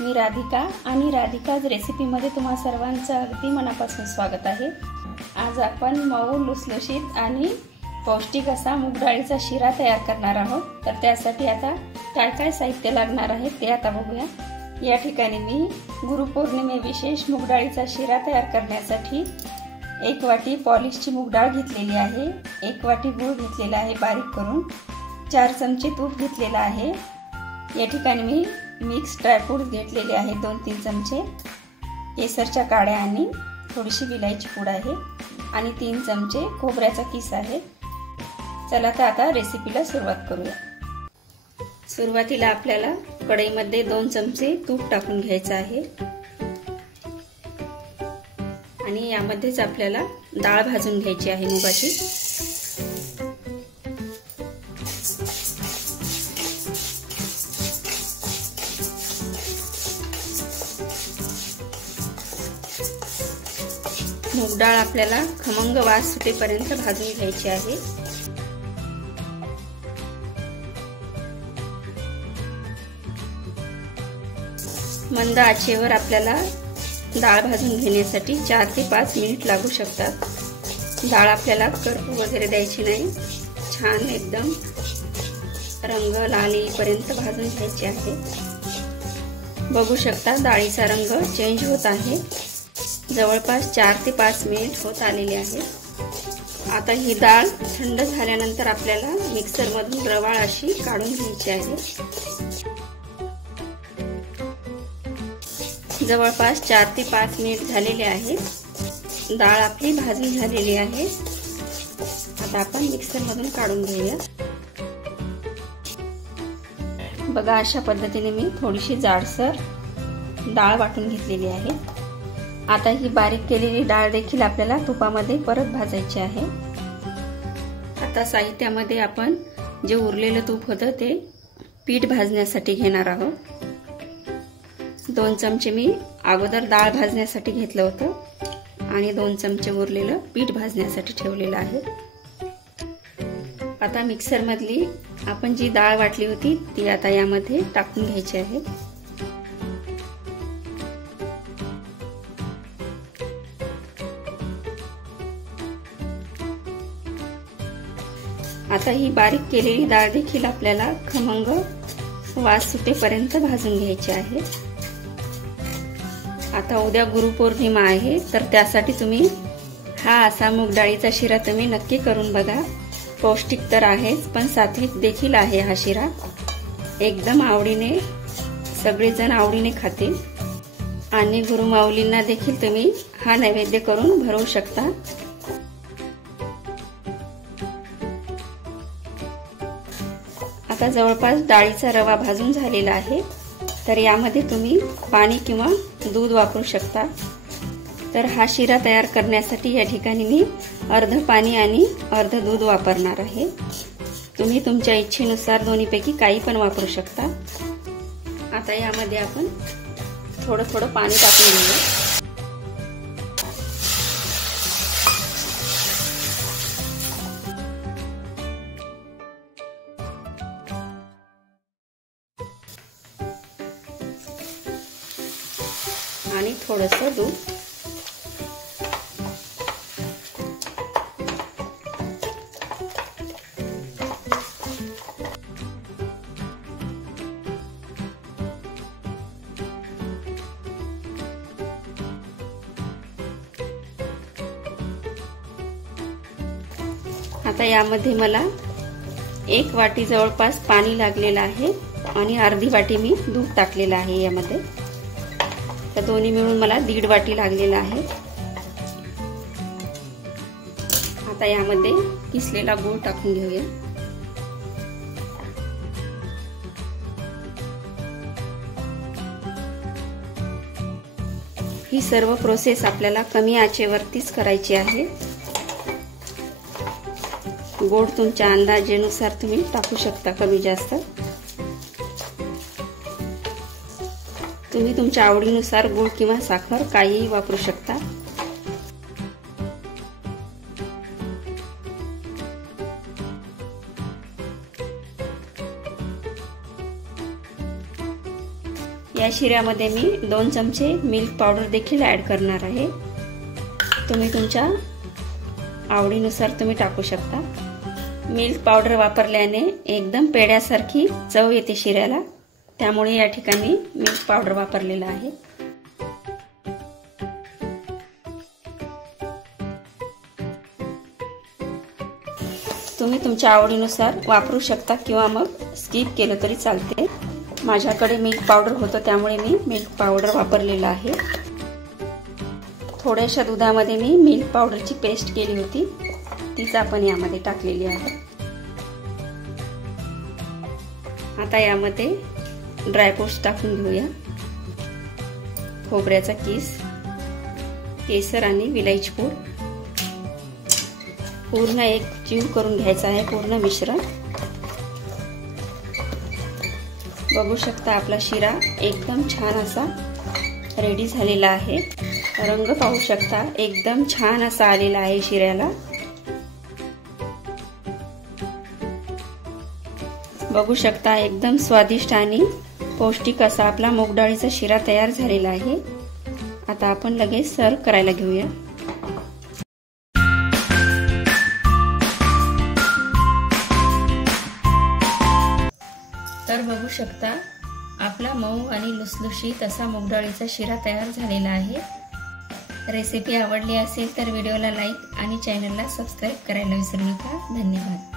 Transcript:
मी राधिका आणि राधिकाज रेसिपीमध्ये तुम्हा सर्वांचं अगदी मनापासून स्वागत आहे। आज आपण मऊ लुसलुशीत आणि पौष्टिक असा मूग डाळीचा शिरा तयार करणार आहोत। तर त्यासाठी आता काय काय साहित्य लागणार आहे ते आता बघूया। या ठिकाणी मी गुरुपौर्णिमे विशेष मूग डाळीचा शिरा तयार करण्यासाठी 1 वाटी पॉलिशची मूग डाळ घेतलेली आहे, 1 वाटी गूळ घेतलेला आहे बारीक करून, 4 चमचे तूप घेतलेला आहे। या ठिकाणी मी मिक्स ड्राय फ्रूट्स घेतलेले आहे 2-3 चमचे, केसरच्या काड्या आणि थोडीशी विलायची पूड आहे आणि 3 चमचे खोबऱ्याचा किस आहे। चला तर आता रेसिपीला सुरुवात करूया। सुरुवातीला आपल्याला कढईमध्ये 2 चमचे तूप टाकून घ्यायचं आहे आणि यामध्येच आपल्याला डाळ भाजून घ्यायची आहे मुगाची। मूग डाळ आपल्याला खमंग वास सुटेपर्यंत भाजून घ्यायची आहे। मंद आचेवर आपल्याला डाळ भाजून घेण्यासाठी 4 ते 5 मिनिट लागू शकतात। डाळ आपल्याला करपू वगैरे द्यायची नाही, छान एकदम रंग लाल येईपर्यंत भाजून घ्यायचे आहे। बघू शकता डाळीचा रंग चेंज होत आहे, जवळपास 4 ते 5 मिनिट होत आलेले आहे। आता ही डाळ थंड झाल्यानंतर आपल्याला मिक्सर मधून रवाळ अशी काढून घ्यायची आहे। जवळपास 4 ते 5 मिनिट झालेले आहेत। डाळ आपली भाजून झालेली आहे। आता आपण मिक्सर मधून काढून घेऊया। बघा अशा पद्धतीने मी थोडीशी जाडसर डाळ वाटून घेतलेली आहे। आता ही बारीक केलेली डाळ देखील आपल्याला तुपामध्ये परत भाजायची आहे। आता साहित्यामध्ये आपण जे उरलेलं तूप होतं ते पीठ भाजण्यासाठी घेणार आहोत। 2 चमचे मी अगोदर डाळ भाजण्यासाठी घेतलं होतं आणि 2 चमचे उरलेलं पीठ भाजण्यासाठी ठेवलेलं आहे। आता मिक्सर मधली आपण जी डाळ वाटली होती ती आता यामध्ये टाकून घ्यायची आहे। आता ही बारीक केलेली डाळ देखील आपल्याला खमंग वास सुटेपर्यंत भाजून घ्यायची आहे। आता उद्या गुरुपौर्णिमा आहे, तर त्यासाठी तुम्ही हा असा मूग डाळीचा शिरा तुम्ही नक्की करून बघा। पौष्टिक तर आहेच पण सात्विक देखील आहे हा शिरा। एकदम आवडीने सगळेजण आवडीने खातील आणि गुरुमाऊलींना देखील तुम्ही हा नैवेद्य करून भरवू शकता। आता जवळपास डाळीचा रवा भाजून झालेला आहे, तर यामध्ये तुम्ही पाणी किंवा दूध वापरू शकता। तर हा शिरा तयार करण्यासाठी या ठिकाणी मी अर्ध पाणी आणि अर्ध दूध वापरणार आहे। तुम्ही तुमच्या इच्छेनुसार दोन्हीपैकी काही पण वापरू शकता। आता यामध्ये आपण थोडं थोडं पाणी टाकून घेऊया। आणि थोडंसं दूध। आता यामध्ये मला 1 वाटी जवळपास पाणी लागलेलं आहे आणि अर्धी वाटी मी दूध टाकलेलं आहे यामध्ये। तर दोन्ही मिळून मला 1.5 वाटी लागलेला आहे। आता यामध्ये किसलेला गूळ टाकून घेऊया। ही सर्व प्रोसेस आपल्याला कमी आचेवरतीच करायची आहे। गोड तुमच्या अंदाजानुसार तुम्ही टाकू शकता, कमी जास्त। तुम्ही तुमच्या आवडीनुसार गूळ किंवा साखर काहीही वापरू शकता। या शिऱ्यामध्ये मी 2 चमचे मिल्क पावडर देखील ॲड करणार आहे। तुम्ही तुमच्या आवडीनुसार तुम्ही टाकू शकता। मिल्क पावडर वापरल्याने एकदम पेड्यासारखी चव येते शिऱ्याला, त्यामुळे या ठिकाणी मिल्क पावडर वापरलेला आहे। तुम्ही तुमच्या आवडीनुसार वापरू शकता किंवा मग स्किप केलं तरी चालते। माझ्याकडे मिल्क पावडर होतं त्यामुळे मी मिल्क पावडर वापरलेला आहे। थोड्याशा दुधामध्ये मी मिल्क पावडरची पेस्ट केली होती, तीच आपण यामध्ये टाकलेली आहे। आता यामध्ये ड्रायफ्रुट्स टाकून घेऊया। खोबऱ्याचा किस, केसर आणि विलायची पूड पूर्ण एक जीव करून घ्यायचा आहे पूर्ण मिश्रण। बघू शकता आपला शिरा एकदम छान असा रेडी झालेला आहे। रंग पाहू शकता एकदम छान असा आलेला आहे शिऱ्याला। बघू शकता एकदम स्वादिष्ट आणि पौष्टिक असा आपला मूग डाळीचा शिरा तयार झालेला आहे। आता आपण लगेच सर्व करायला घेऊया। तर बघू शकता आपला मऊ आणि लुसलुशीत असा मूग डाळीचा शिरा तयार झालेला आहे। रेसिपी आवडली असेल तर व्हिडिओला लाईक आणि चॅनलला सबस्क्राईब करायला विसरू नका। धन्यवाद।